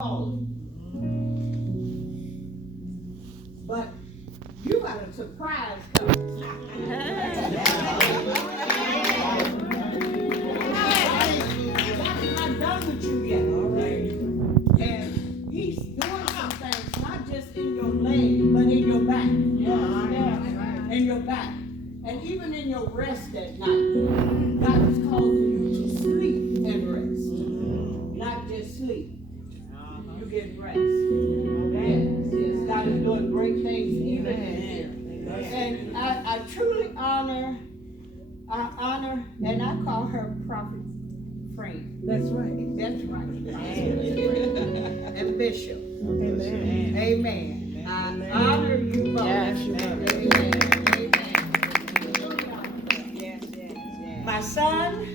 But you got a surprise coming. I'm not done with you yet, all right? And he's doing some things, not just in your leg, but in your back. In your back. And even in your rest at night. God is causing you to sleep and rest. Not just sleep. You get rest. Yes, God is doing great things even in here. And I truly honor, and I call her Prophet Friend. That's right. That's right. And Bishop. Amen. Amen. I honor you both. Yes, Amen. Yes. My son,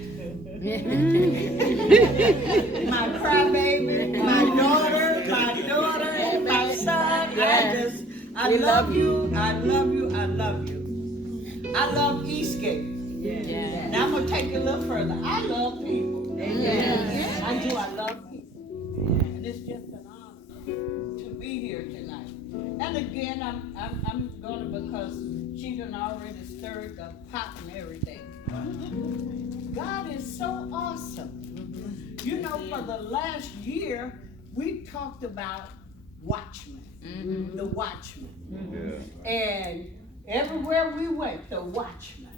my crybaby, my daughter, and my son. I love you. I love Eastgate. Yes. Now I'm going to take it a little further. I love people. Yes. I do. I love people. And it's just an honor to be here tonight. And again, I'm going to, because she done already stirred the pot and everything. God is so awesome. You know, for the last year, we talked about watchmen, the watchmen. And everywhere we went, the watchmen.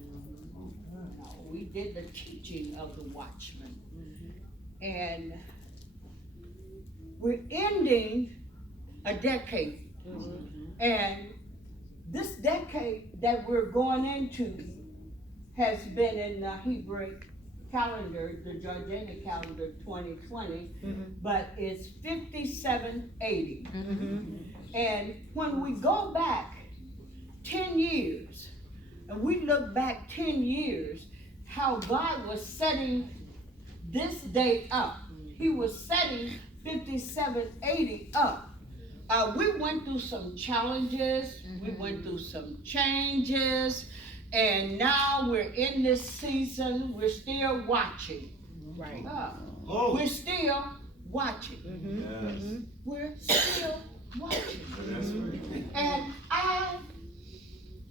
We did the teaching of the watchmen. And we're ending a decade. And this decade that we're going into has been in the Hebrew calendar, the Georgian calendar 2020, but it's 5780. And when we go back 10 years, and we look back 10 years, how God was setting this day up. He was setting 5780 up. We went through some challenges, we went through some changes, and now we're in this season, we're still watching. Right. We're still watching. We're still watching. And I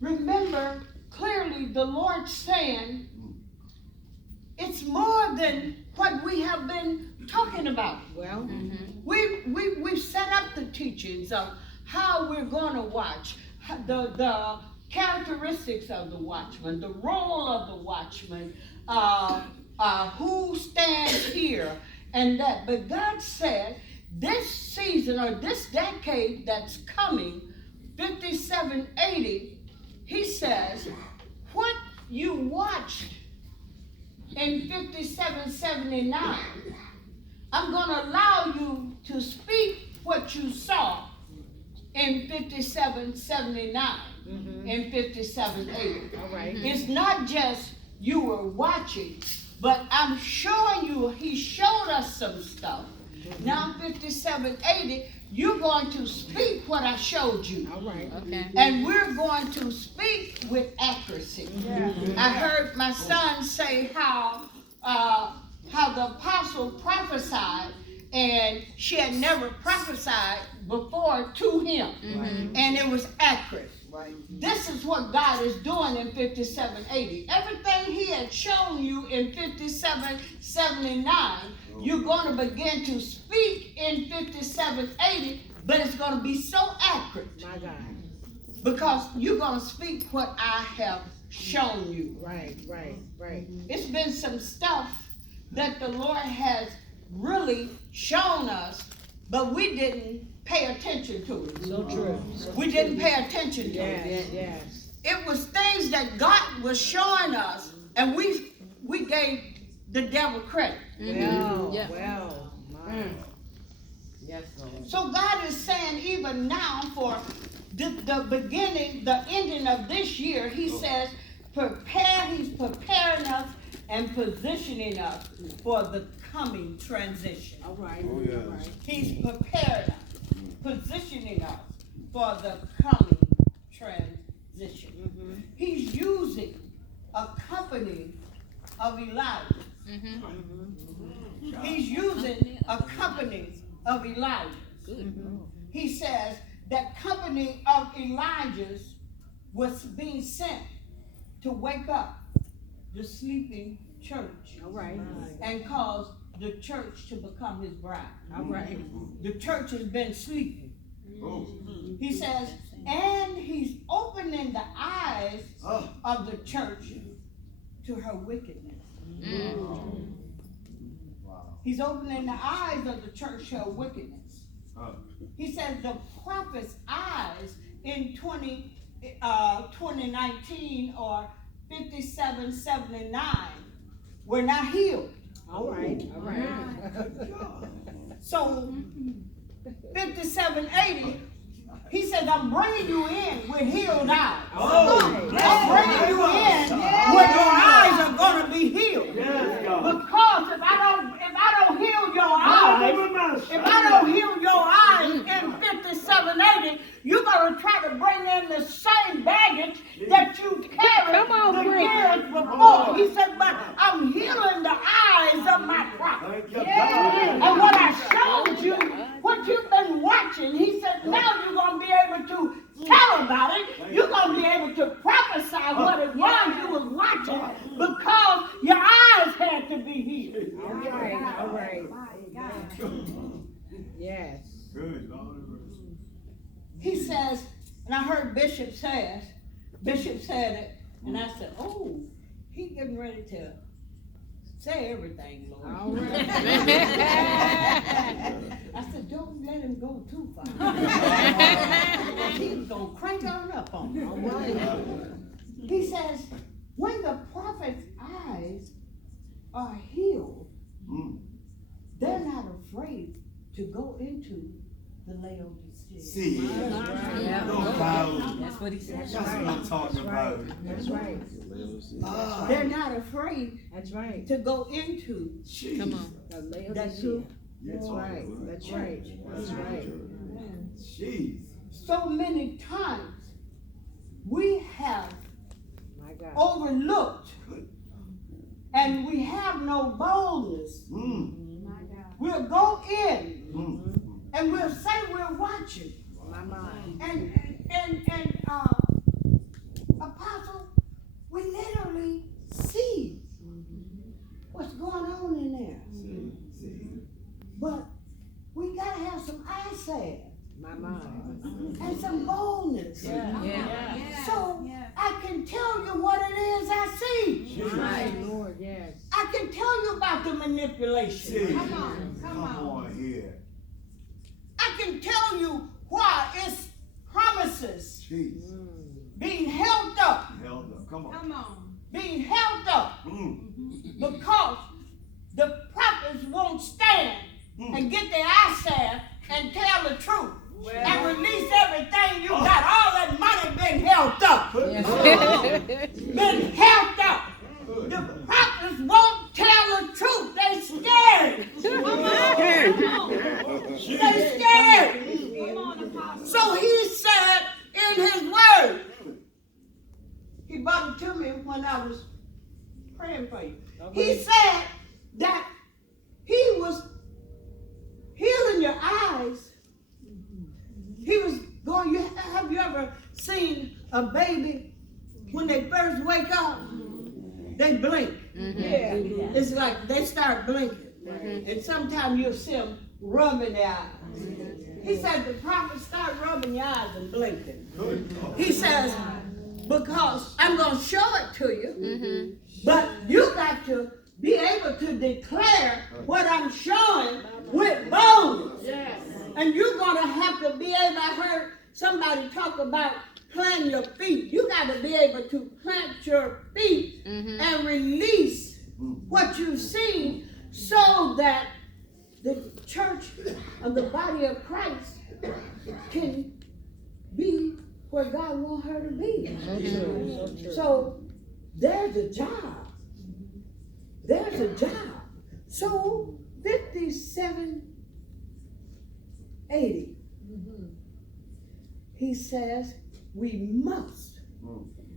remember clearly the Lord saying, it's more than what we have been talking about. Well, We've set up the teachings of how we're going to watch, the characteristics of the watchman, the role of the watchman, who stands here and that. But God said this season or this decade that's coming, 5780, he says, what you watched in 5779, I'm going to allow you to speak what you saw in 5779 and 5780. all right. It's not just you were watching, but I'm showing you, he showed us some stuff. Now 5780, you're going to speak what I showed you. All right. Okay. And we're going to speak with accuracy. I heard my son say how the apostle prophesied, and she had never prophesied before to him, and it was accurate. This is what God is doing in 5780. Everything he had shown you in 5779, you're going to begin to speak in 5780, but it's going to be so accurate. My God. Because you're going to speak what I have shown you. Right. It's been some stuff that the Lord has really shown us, but we didn't pay attention to it. So true. We didn't pay attention to it. Yes. It was things that God was showing us, and we gave the devil credit. Well. Yes, Lord. So God is saying even now for the beginning, the ending of this year, he says, he's preparing us and positioning us for the coming transition. All right. He's preparing us, positioning us for the coming transition. He's using a company of Elijah. He's using a company of of Elijah. He says that company of Elijah's was being sent to wake up the sleeping church. All right. And cause the church to become his bride. All right. The church has been sleeping. He says, and he's opening the eyes of the church to her wickedness. He's opening the eyes of the church to her wickedness. He says the prophet's eyes in 2019 or 5779 were not healed. All right. All right. So 5780, he says, I'm bringing you in with healed eyes. I'm bringing you in where your eyes are going to be healed. Because if I don't heal your eyes in 5780, you're going to try to bring in the same baggage that you carried the years before. He said, but I'm healing the eyes of my prophet. And what I showed you, what you've been watching, he said, now you're going to be able to tell about it. You're going to be able to prophesy what it was you was watching because your eyes had to be healed. All right. All right. Yes. He says, and I heard Bishop said it, and I said, oh, he getting ready to say everything, Lord. All right. I said, don't let him go too far. He's going to crank on up on him. All right. He says, when the prophet's eyes are healed, they're not afraid to go into the Laodicean. See, That's what he said. that's what I'm talking about. That's right. They're not afraid That's right. to go into Come on. The that Laodicea. true. That's right. That's right. That's right. Jeez. So many times we have My God. overlooked and we have no boldness. We'll go in and we'll say we're watching. My mind. And Apostle, we literally see what's going on in there. But we gotta have some eyesight My mind. and some boldness. So I can tell you what it is I see. My Lord, yes. I can tell you about the manipulation. Come on here. I can tell you why it's promises Jeez. being held up. Held up. Come on. Being held up because the prophets won't stand and get their eyesight and tell the truth and release everything you got. All that money been held up. Been held up. The prophets won't tell the truth. They scared. They scared. So he said in his word, he brought it to me when I was praying for you. He said that he was healing your eyes. He was going, have you ever seen a baby when they first wake up? They blink. It's like they start blinking. And sometimes you'll see them rubbing their eyes. He said the prophet start rubbing your eyes and blinking. He says, because I'm going to show it to you, but you got to be able to declare what I'm showing with boldness. And you're going to have to be able, I heard somebody talk about planting your feet. You got to be able to plant your feet and release what you've seen so that the church of the body of Christ can be where God wants her to be. So there's a job. There's a job. So 5780. He says we must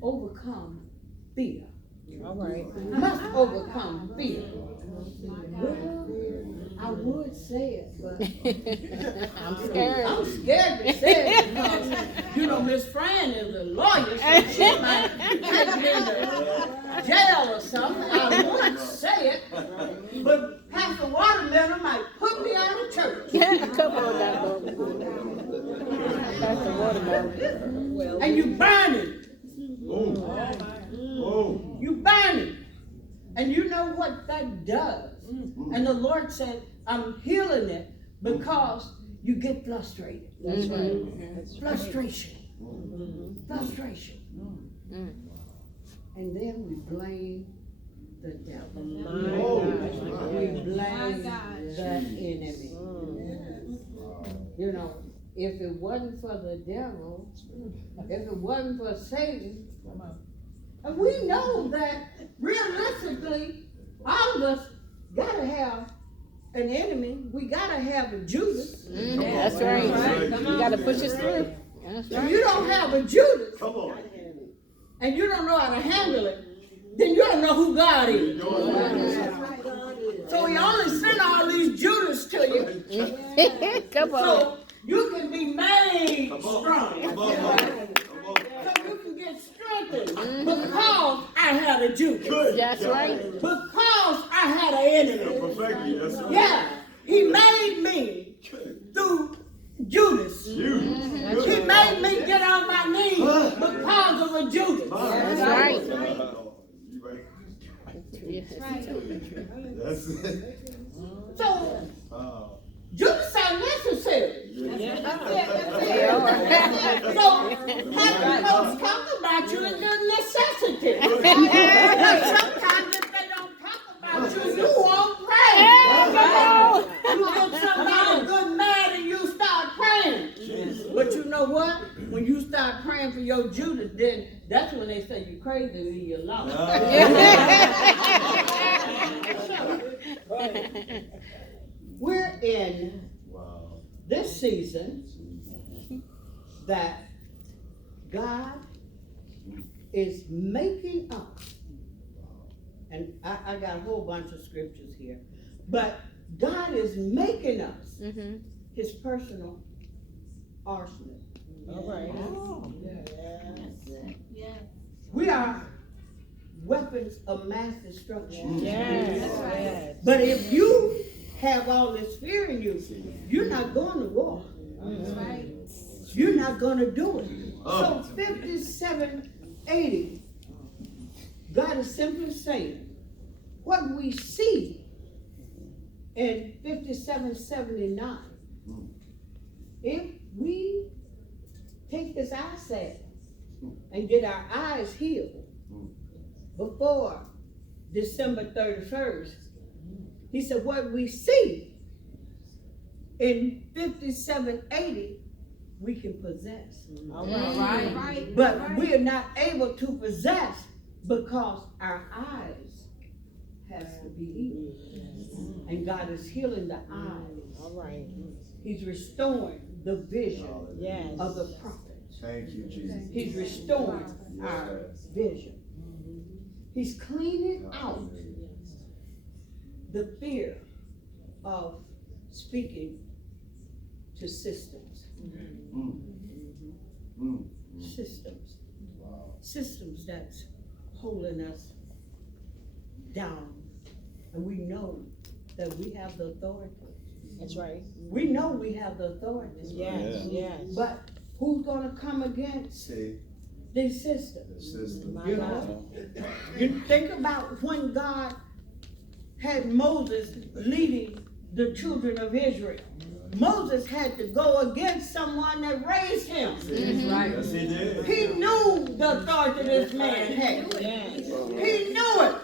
overcome fear. All right. must overcome fear. Well, I would say it, but I'm scared. I'm scared to say it because, Miss Fran is a lawyer, so she might take me to jail or something. I wouldn't say it, but Pastor Watermelon might put me out of church. Come on now, that's the watermelon. And you burning. Oh. Oh. You burning. And you know what that does? And the Lord said, I'm healing it because you get frustrated. That's right. Frustration. Frustration. And then we blame the devil. We blame the enemy. If it wasn't for the devil, if it wasn't for Satan, and we know that realistically, all of us gotta have an enemy. We gotta have a Judas. That's right. You gotta push us through. That's If right. you don't have a Judas, Come on. and you don't know how to handle it, then you don't know who God is. So he only sent all these Judas to you, Come on. so you can be made strong. Come on. So you can get strengthened because I had a Judas. That's right. Because I had an enemy. Perfectly, that's right. Yeah, he made me through Judas. You. He made me get on my knees because of a Judas. That's right. You right. Yes. That's it. So Judas are necessary. So having folks talk about you is a necessity. Because sometimes if they don't talk about you, you won't pray. You get somebody good mad and you start praying. But you know what? When you start praying for your Judas, then that's when they say you crazy and you're lost. We're in this season that God is making us, and I got a whole bunch of scriptures here, but God is making us his personal arsenal. All right. We are weapons of mass destruction. Yes. But if you have all this fear in you, you're not going to war. You're not going to do it. So 5780, God is simply saying, what we see in 5779, if we take this eye salve and get our eyes healed before December 31st, he said, what we see in 5780, we can possess. Right. But we are not able to possess because our eyes has to be healed. And God is healing the eyes. All right. He's restoring the vision Yes. of the prophet. Thank you, Jesus. He's restoring our vision. He's cleaning out the fear of speaking to systems. Systems. Systems that's holding us down. And we know that we have the authority. That's right. We know we have the authority. Yes. But who's going to come against these systems? My You God. know? You think about when God had Moses leading the children of Israel. Moses had to go against someone that raised him. Yes, he did. He knew the authority this man had. He knew it.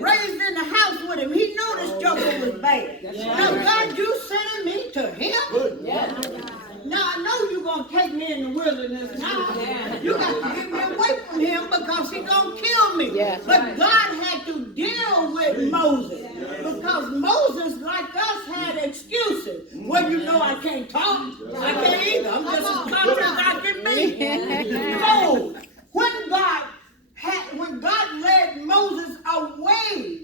Raised in the house with him. He knew this joker was bad. Now, God, you sending me to him? Now, I know you're going to take me in the wilderness now. You got to get me away from him because he's going to kill me. But God had to deal with Moses because Moses, like us, had excuses. Well, you know I can't talk. I can't either. I'm just as country as I can be. So, when God led Moses Moses away.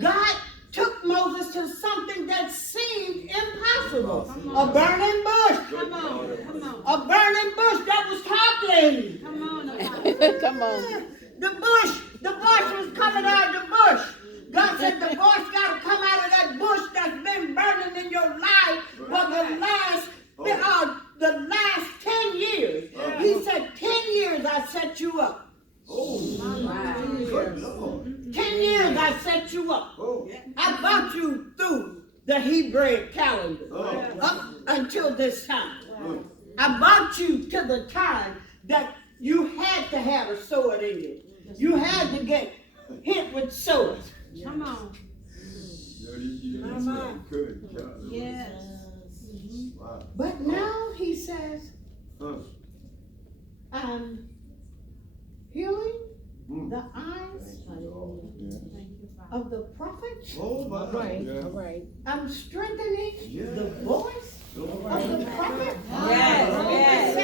God took Moses to something that seemed impossible. A burning bush. Come on. Come on. A burning bush that was talking. Come on. Come on. The bush was coming out of the bush. God said the voice got to come out of that bush that's been burning in your life for the last 10 years. He said, 10 years I set you up. Oh, good Lord. 10 years I set you up. Oh, I brought you through the Hebrew calendar oh, up until this time. I brought you to the time that you had to have a sword in you. You had to get hit with swords. Come on. Good God. Yes. Wow. But now he says, I'm healing the eyes of the prophet. Oh, my God. Right. I'm strengthening the voice of the prophet. Yes.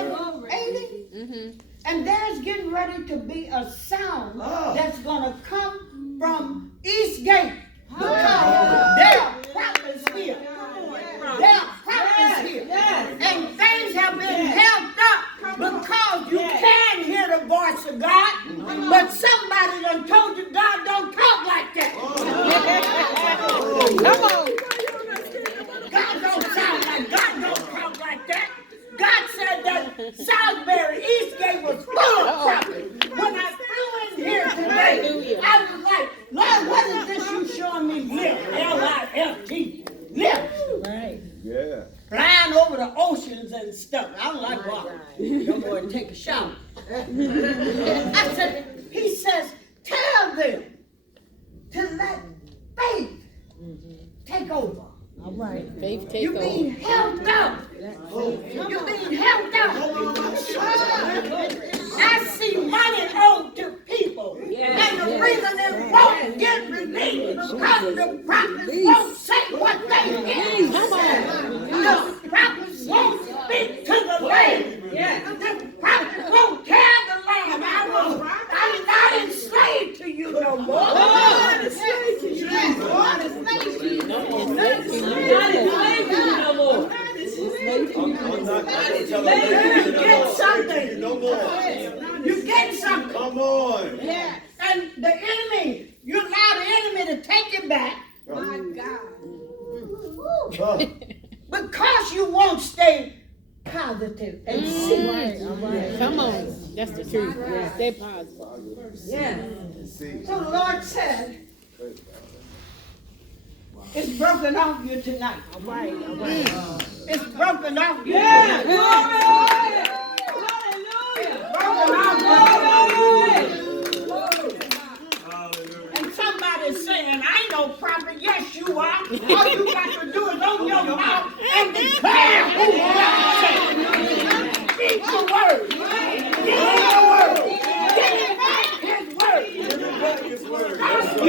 80. And there's getting ready to be a sound that's going to come from East Gate. Because there are prophets here. There are prophets here. And things have been held up because you can hear the voice of God. But somebody done told you God don't talk like that. Come on. God don't sound like God don't talk like that. God said that Salisbury Eastgate was full of prophets. When I flew in here today, I was like, Lord, what is this you showing me? Lift, L-I-F-T, lift. Right. Yeah. Flying over the oceans and stuff. I'm like, wow, go go and take a shower. I said, he says, tell them to let faith take over. All right. Faith take You're being over. held up. You're being held up. I see money owed to people. And the reason it won't get released because the prophets won't say what they hear. Come on. The prophets won't speak to the land. The prophets won't tell the land. I'm not enslaved to you no more. I'm not enslaved to you no more. I'm not enslaved to you no more. I'm not going to tell You get something. no more. You get something. Come on. Yeah. And the enemy, you allow the enemy to take it back. My God. Because you won't stay positive and see. Come on. That's the truth. Stay positive. Yeah. So the Lord said, it's broken off you tonight. All right. It's broken off you. Yeah. Tonight. Broken off you. And somebody's saying, I ain't no prophet. Yes, you are. All you got to do is open your mouth and declare who God said. Speak the word. Give him the word. Give him back his word. Don't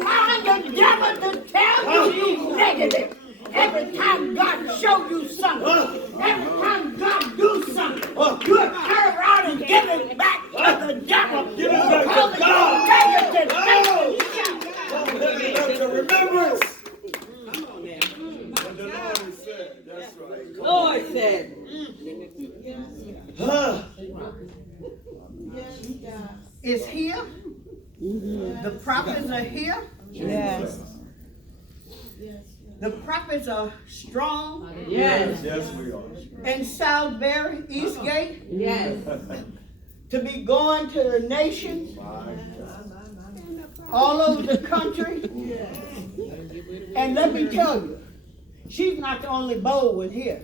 allow the devil to tell you negative. Every time God show you something, every time God do something, you turn around and give it back to the devil. Give it back to God. Negative. To remembrance. Come on now. What the Lord said. That's right. Lord said. Is here. The prophets are here. Yes. The prophets are strong Yes, we are. in Salisbury, Eastgate, Yes. to be going to the nations, all over the country. And let me tell you, she's not the only bold one here.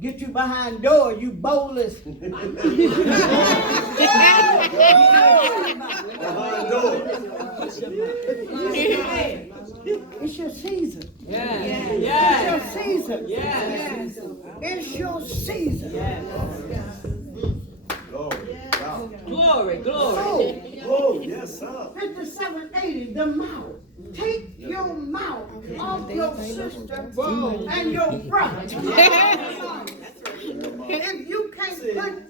Get you behind doors, you boldest. Behind door. It's your season. Yes. It's your season. Yes. It's your season. Glory. Glory. Oh, yes, sir. 5780, the mouth. Take your mouth off your sister and your brother. If you can't put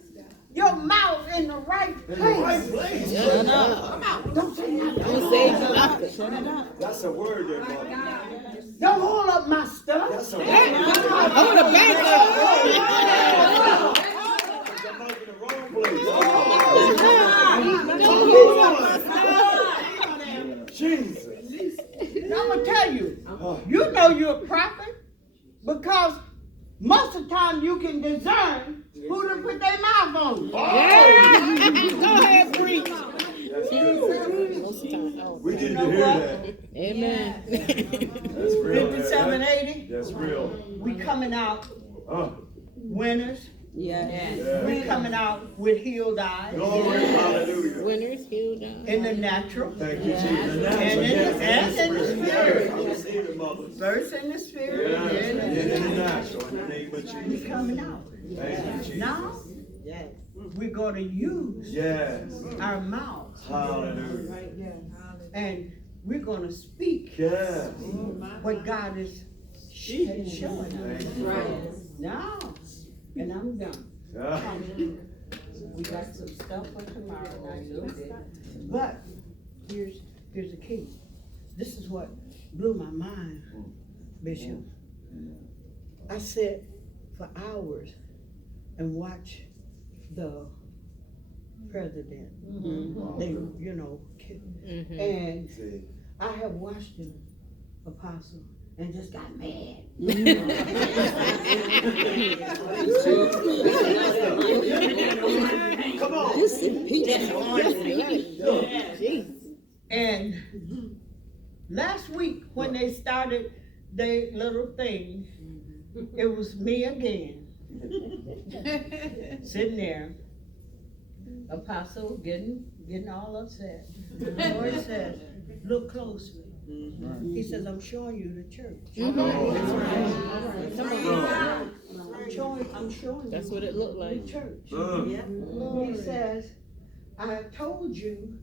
your mouth in the right place, Right place. Shut up. That's a word there, Mother. Don't hold up my stuff. That's a word. Hold the bank The mic in the wrong place. Jesus. I'm going to tell you, you know you're a prophet because most of the time you can discern who to put their mouth on. Go ahead, preach. We need to hear that. Amen. That's real. 5780, That's real. we coming out winners. Yeah. We coming out with healed eyes Glory, hallelujah. Winners healed up. in the natural. Thank you, Jesus. And in the spirit. I receive it, Mother. First in the spirit, Yes, then and in the natural, in the name of we Jesus. coming out. Thank you, Jesus. Now, we're going to use Yes. our mouths Hallelujah. and we're going to speak Yes. what God is showing us. Thank you. Now, and I'm done. Yeah. We got some stuff for tomorrow night, a little bit. But here's the key. This is what blew my mind, Bishop. I sat for hours and watched the president. They, and See. I have watched him, Apostle, and just got mad. Come on. And last week when they started their little thing, it was me again, sitting there, Apostle getting all upset. The Lord says, look closely. He says, I'm showing you the church. I'm showing That's you what it looked the like. church. He says, I told you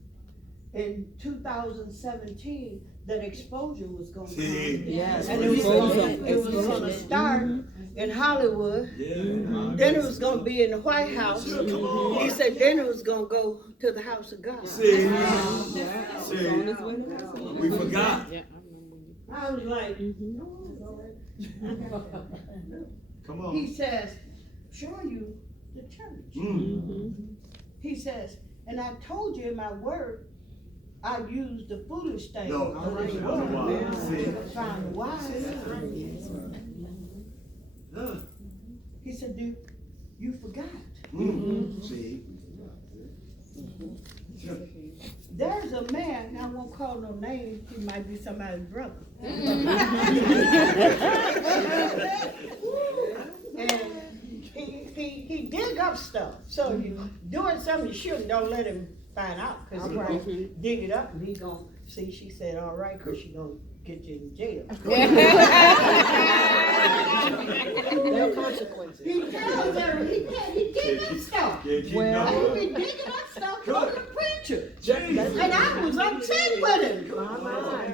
in 2017 that exposure was going to come. Yes. And it was going to start in Hollywood. Then it was going to be in the White House. He said then it was going to go to the house of God. See. We forgot. Yeah, I was like, no, Lord. Come on. He says, showing you the church. He says, and I told you in my word, I used the foolish thing No, of this no, world no, see. to find the wise. He said, dude, you forgot. See. There's a man, I won't call no name, he might be somebody's brother. And he dig up stuff. So you doing something you shouldn't, don't let him find out. Because he gonna dig it up and he gonna, see, she said, all right, because she gonna get you in jail. No consequences. He tells her, he dig up stuff. And he be digging up stuff for the preacher. And I was upset with him.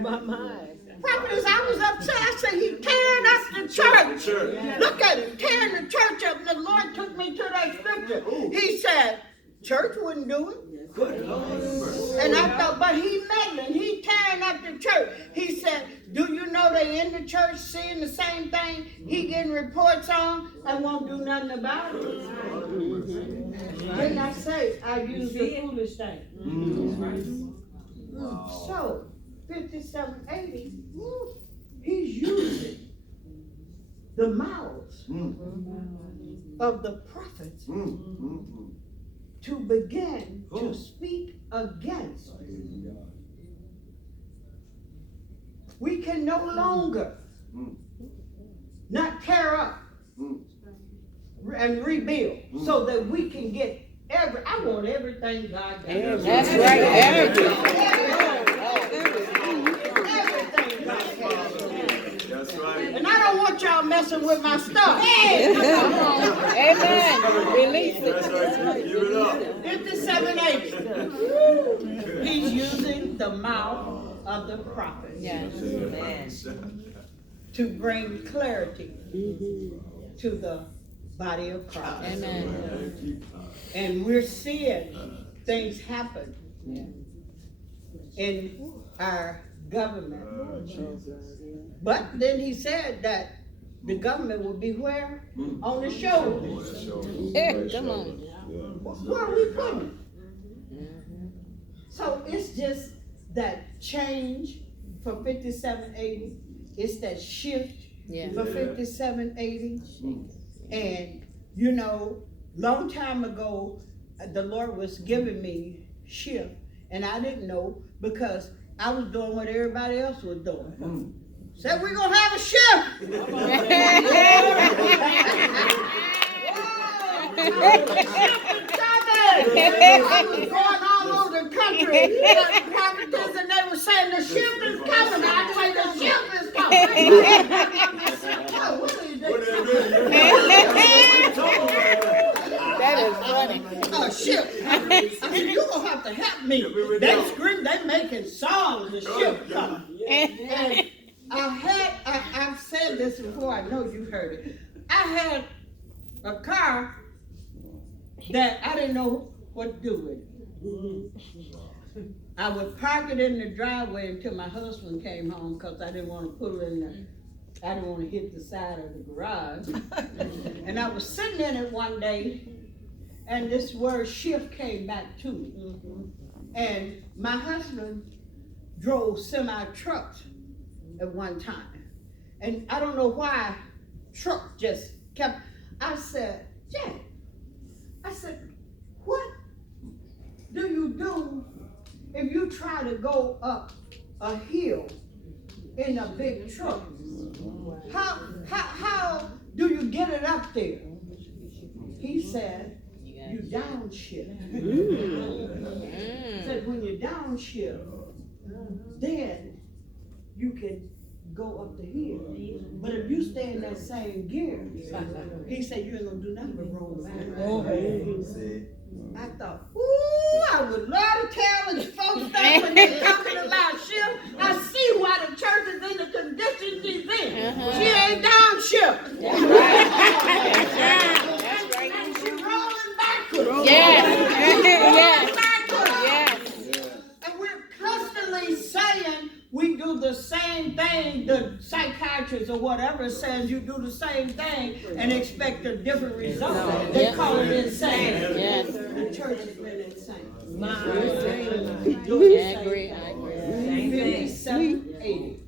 My. Prophetess, I was upset. I said, he tearing up the church. Look at him, tearing the church up. And the Lord took me to that scripture. He said, church wouldn't do it. And I thought, but he meddling, he tearing up the church. He said, do you know they in the church seeing the same thing he getting reports on and won't do nothing about it? Didn't I say I use the foolish thing? So, 5780, he's using the mouths of the prophets to begin to speak against. We can no longer not tear up and rebuild so that we can get I want everything God does. That's right, everything. Everything God has. That's right. And I don't want y'all messing with my stuff. Amen. Release it. That's right. Give it up. 5780. He's using the mouth of the prophet to bring clarity to the body of Christ. Amen. And we're seeing things happen in our government. But then he said that the government will be where? On the shoulders. Come on. Where are we putting it? So it's just that change for 5780. It's that shift Yeah. for 5780. And you know, long time ago, the Lord was giving me shift, and I didn't know because I was doing what everybody else was doing. Said we're gonna have a shift. I was going all over the country, prophetess, and they were saying the shift is coming. I say the shift is coming. Oh, what are you doing? That is funny. Oh, shift. I said, you're gonna have to help me. They scream, they making songs, the shift coming. And I've said this before, I know you've heard it. I had a car that I didn't know what to do with it. I would park it in the driveway until my husband came home because I didn't want to put it in I didn't want to hit the side of the garage. And I was sitting in it one day, and this word shift came back to me. And my husband drove semi-trucks at one time. And I don't know why truck just kept, I said, Jack, I said, what do you do if you try to go up a hill in a big truck? How do you get it up there? He said, you downshift. Said when you downshift, then you can go up the hill. But if you stay in that same gear, he said you ain't gonna do nothing but roll back. I thought, ooh, I would love to tell the folks that when they're talking about shift, I see why the church is in the condition she's in. She ain't downshift. And she rolling backwards. Yes. And we're constantly saying we do the same thing. The psychiatrist or whatever says you do the same thing and expect a different result. They call it insane. Yes. The church has been insane. I agree. 5780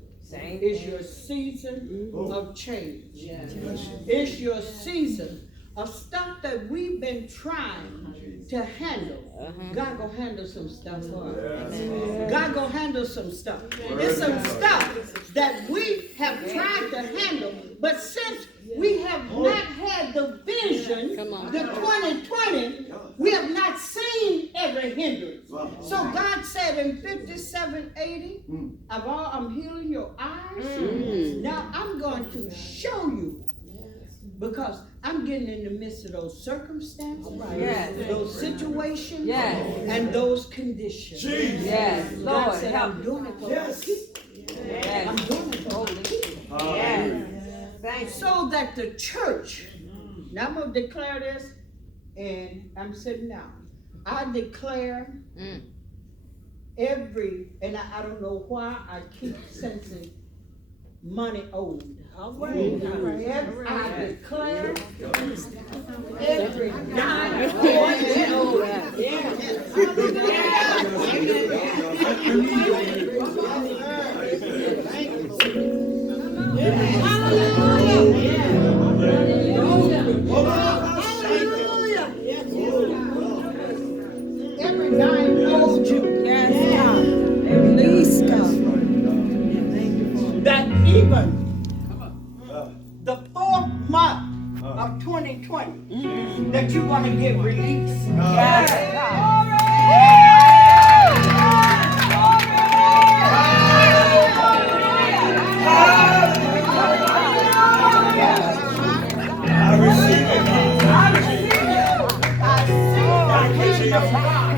is your season of change. It's your season of stuff that we've been trying to handle. God gonna handle some stuff for us. God gonna handle some stuff. There's some stuff that we have tried to handle, but since we have not had the vision, the 2020, we have not seen every hindrance. So God said in 5780, I'm healing your eyes. Now I'm going to show you, because I'm getting in the midst of those circumstances, those situations, and those conditions. God said, I'm doing it for other people. I'm doing it for other people. So that the church, now I'm going to declare this, and I'm sitting down. I declare and I don't know why I keep sensing money owed. I declare every dime owed. Every dime owed you. That even the 4th month of 2020, that you're going to get released. I receive it. I see the hand of God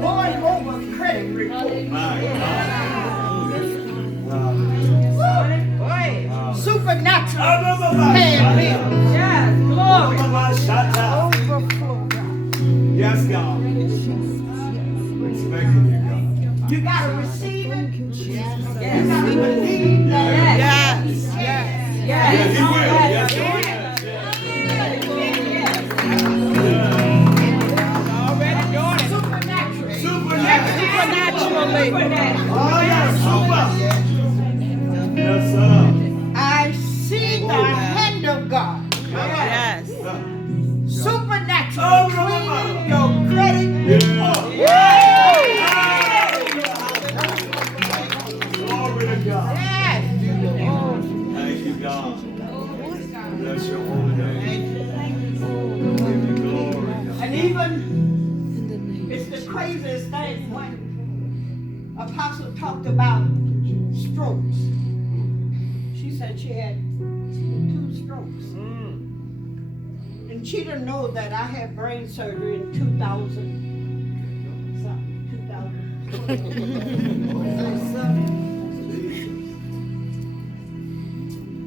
going over credit report. Supernatural paying bills. Yes, glory. Yes, God. We're expecting you, God. You gotta receive it your holy name. Thank you. Give you glory. And even, it's the craziest thing when Apostle talked about strokes. She said she had 2 strokes. And she didn't know that I had brain surgery in 2000.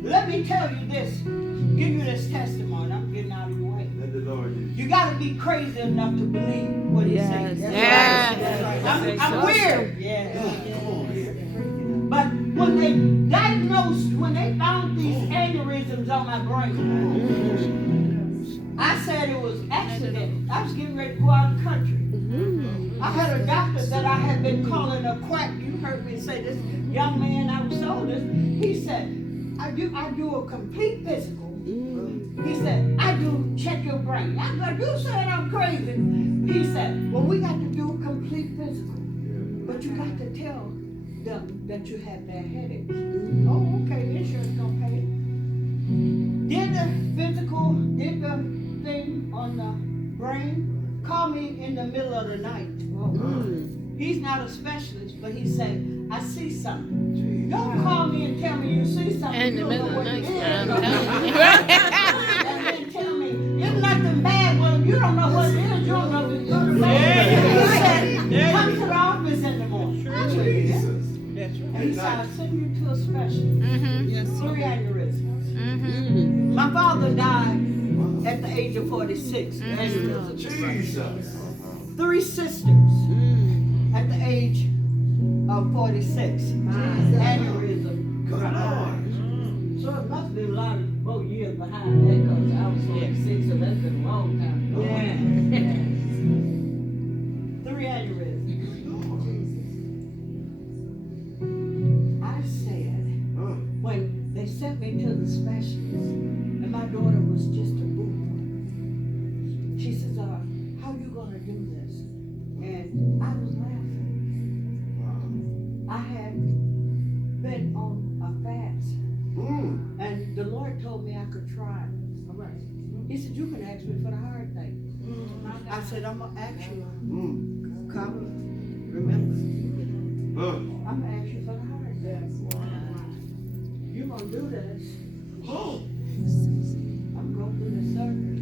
Let me tell you this, give you this testimony. I'm getting out of your way. Let the Lord use you. You got to be crazy enough to believe what he says. Yes. I'm weird. Come on here. But when they diagnosed, when they found these aneurysms on my brain, I said it was accident. I was getting ready to go out of the country. I had a doctor that I had been calling a quack. You heard me say this young man I was told this. He said, I do a complete physical. He said, I do check your brain. I said, you said I'm crazy. He said, well, we got to do a complete physical. But you got to tell them that you have bad headaches. Oh, okay, the insurance don't pay it. Did the physical, did the thing on the brain, call me in the middle of the night. He's not a specialist, but he said, I see something. Don't call me and tell me you see something. In the middle of the night. And then tell me, it's nothing bad. Well, you don't know what it is. You don't know if it's good or bad. He said, come to the office in the morning. I said, yeah. And he said, I'll send you to a specialist. 3 aneurysms. My father died at the age of 46. Aneurysm. Jesus. 3 sisters at the age of 46. Aneurysm. Come on. So it must be a lot of more years behind that because I was 46, so that's been a long time. 3 aneurysms. I said, when they sent me to the specialist, and my daughter was just a boo. She says, how you gonna do this? And I was laughing. I had been on a fast, and the Lord told me I could try. All right. He said, you can ask me for the hard thing. I said, I'm gonna ask you. Come, remember? I'm gonna ask you for the hard thing. You're gonna do this. I'm going through the surgery.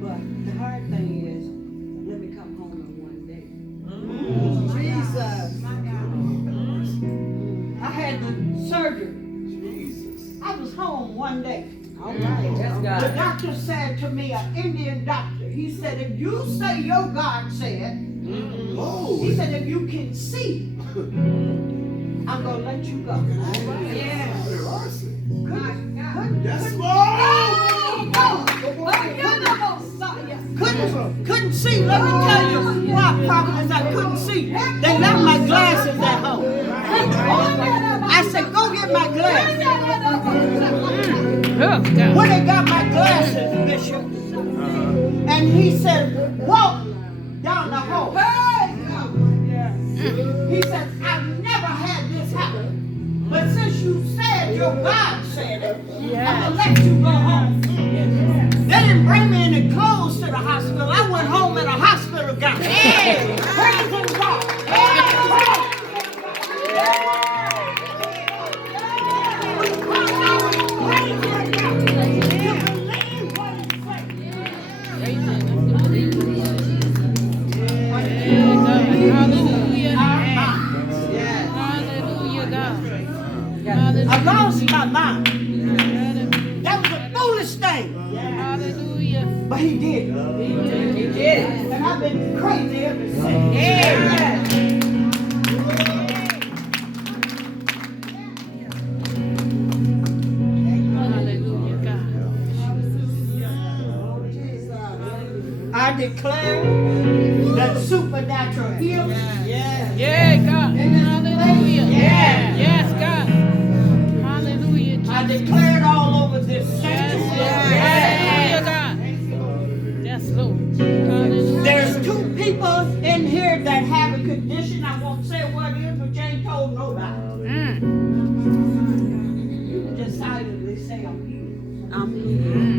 But the hard thing is, let me come home in one day. Jesus. I had the surgery. I was home one day. All right, that's God. The doctor said to me, an Indian doctor, he said, if you say your God said, he said, if you can see, I'm going to let you go. Yeah. Yes, Lord. Couldn't see. Let me tell you why, Prophetess, I couldn't see. They left my glasses at home. I said, go get my glasses. When they got my glasses, Bishop, and he said, walk down the hall. He said, I've never had this happen. But since you said your God said it, I'm going to let you go home. They didn't bring me any clothes to the hospital. I went home in a hospital gown. Hey, praise and God. I lost my mind. That was a foolish thing. But he did. He did. And I've been crazy ever since. I declare that supernatural healing. Yeah, God. Hallelujah. Yes, God. Hallelujah. I declare it all over this sanctuary. Hallelujah, God. Yes, Lord. Hallelujah. There's 2 people in here that have a condition. I won't say what it is, but you ain't told nobody. You can just silently say, I'm healed.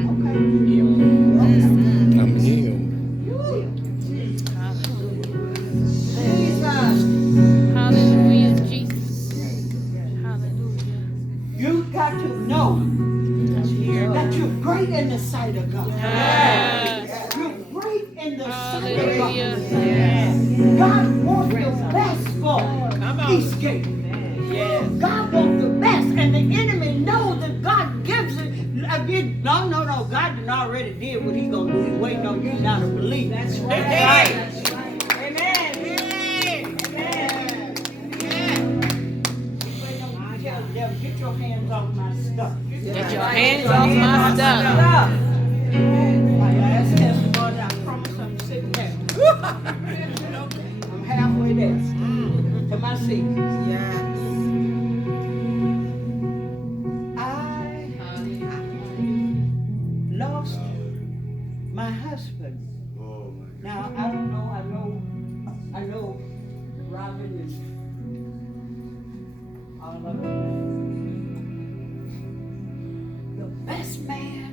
sight of God. Yes. You're great in the sight of Hallelujah. God. God wants the best for Eastgate. God wants the best, and the enemy knows that God gives it. No. God done already did what He's gonna do. He's waiting on you now to believe. That's right. Amen. Tell the devil, get your hands off my stuff. Get your hands off my stuff. My last testimony, I promise I'm sitting there. I'm halfway there to my seat. I lost my husband. Now I don't know. I know Robin and all of them. The best man.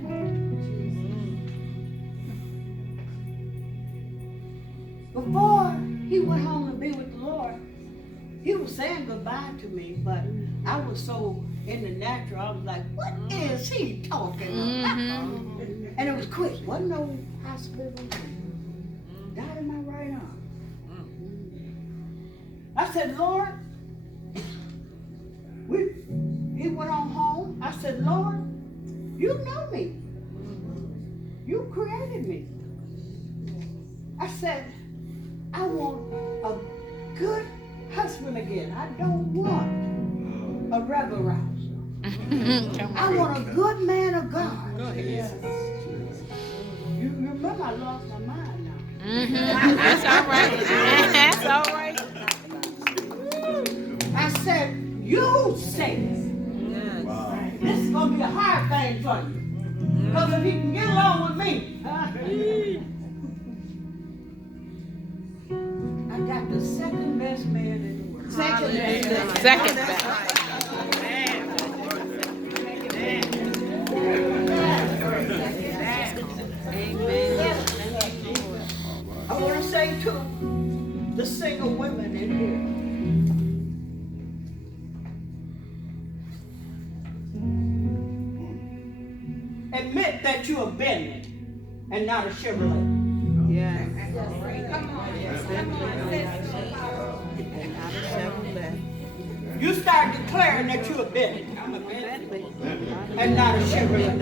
Before he went home to be with the Lord, he was saying goodbye to me, but I was so in the natural, I was like, what is he talking about? And it was quick. Wasn't no hospital. Died in my right arm. I said, Lord, he went on home. I said, Lord, you know me. You created me. I said, I want a good husband again. I don't want a rebel rouser. I want a good man of God. You remember I lost my mind now. That's all right. That's all right. I said, you say this is going to be a hard thing for you. Because if he can get along with me, I got the second best man in the world. Second best. Second best. I want to say to the single women in here. Admit that you're a Bentley and not a Chevrolet. You start declaring that you're a Bentley and not a Chevrolet.